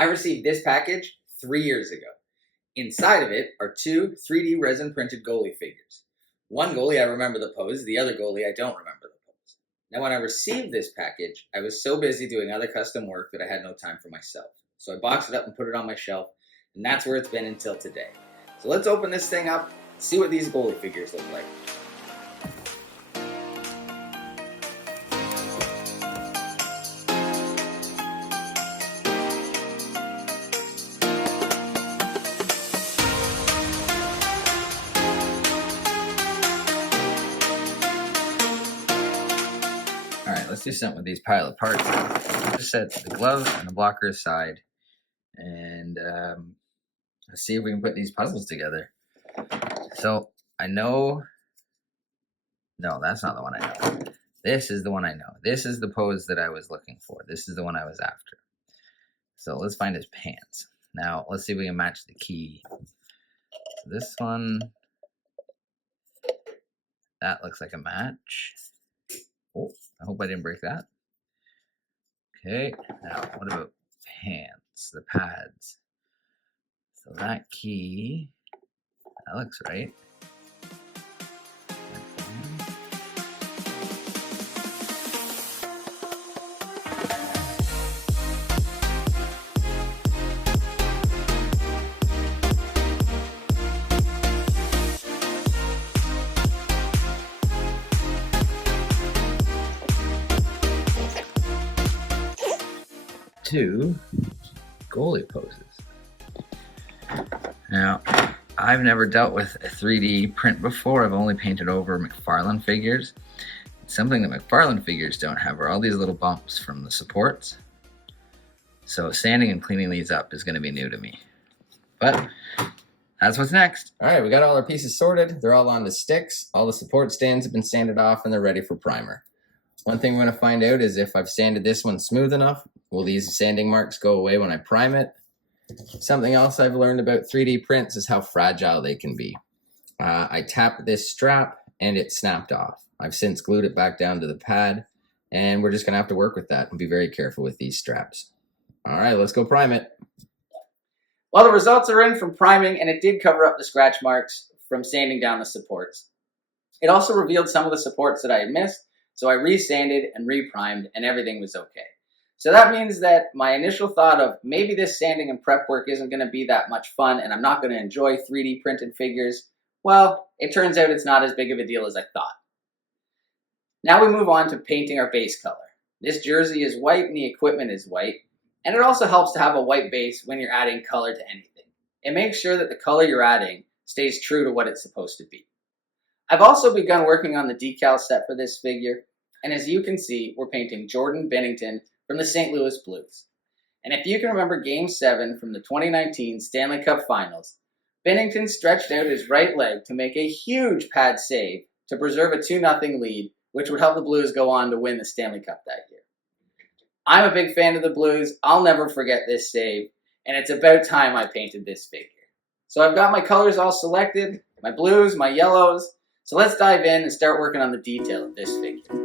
I received this package 3 years ago. Inside of it are two 3D resin printed goalie figures. One goalie I remember the pose, the other goalie I don't remember the pose. Now when I received this package, I was so busy doing other custom work that I had no time for myself. So I boxed it up and put it on my shelf, and that's where it's been until today. So let's open this thing up, see what these goalie figures look like. Alright, let's do something with these pile of parts. Just set the glove and the blocker aside, and let's see if we can put these puzzles together. So, I know... No, that's not the one I know. This is the one I know. This is the pose that I was looking for. This is the one I was after. So, let's find his pants. Now, let's see if we can match the key. This one... That looks like a match. Oh, I hope I didn't break that. Okay, now what about pants, the pads? So that key, that looks right. Two goalie poses. Now, I've never dealt with a 3D print before. I've only painted over McFarlane figures. Something that McFarlane figures don't have are all these little bumps from the supports. So sanding and cleaning these up is going to be new to me. But that's what's next. All right, we got all our pieces sorted. They're all on the sticks. All the support stands have been sanded off and they're ready for primer. One thing we're going to find out is if I've sanded this one smooth enough, will these sanding marks go away when I prime it? Something else I've learned about 3D prints is how fragile they can be. I tapped this strap and it snapped off. I've since glued it back down to the pad, and we're just going to have to work with that and be very careful with these straps. All right, let's go prime it. Well, the results are in from priming, and it did cover up the scratch marks from sanding down the supports. It also revealed some of the supports that I had missed, so I resanded and reprimed, and everything was okay. So that means that my initial thought of maybe this sanding and prep work isn't going to be that much fun and I'm not going to enjoy 3D printed figures, well, it turns out it's not as big of a deal as I thought. Now we move on to painting our base color. This jersey is white and the equipment is white, and it also helps to have a white base when you're adding color to anything. It makes sure that the color you're adding stays true to what it's supposed to be. I've also begun working on the decal set for this figure, and as you can see, we're painting Jordan Binnington from the St. Louis Blues. And if you can remember Game 7 from the 2019 Stanley Cup Finals, Binnington stretched out his right leg to make a huge pad save to preserve a 2-0 lead, which would help the Blues go on to win the Stanley Cup that year. I'm a big fan of the Blues. I'll never forget this save, and it's about time I painted this figure. So I've got my colors all selected, my blues, my yellows, so let's dive in and start working on the detail of this figure.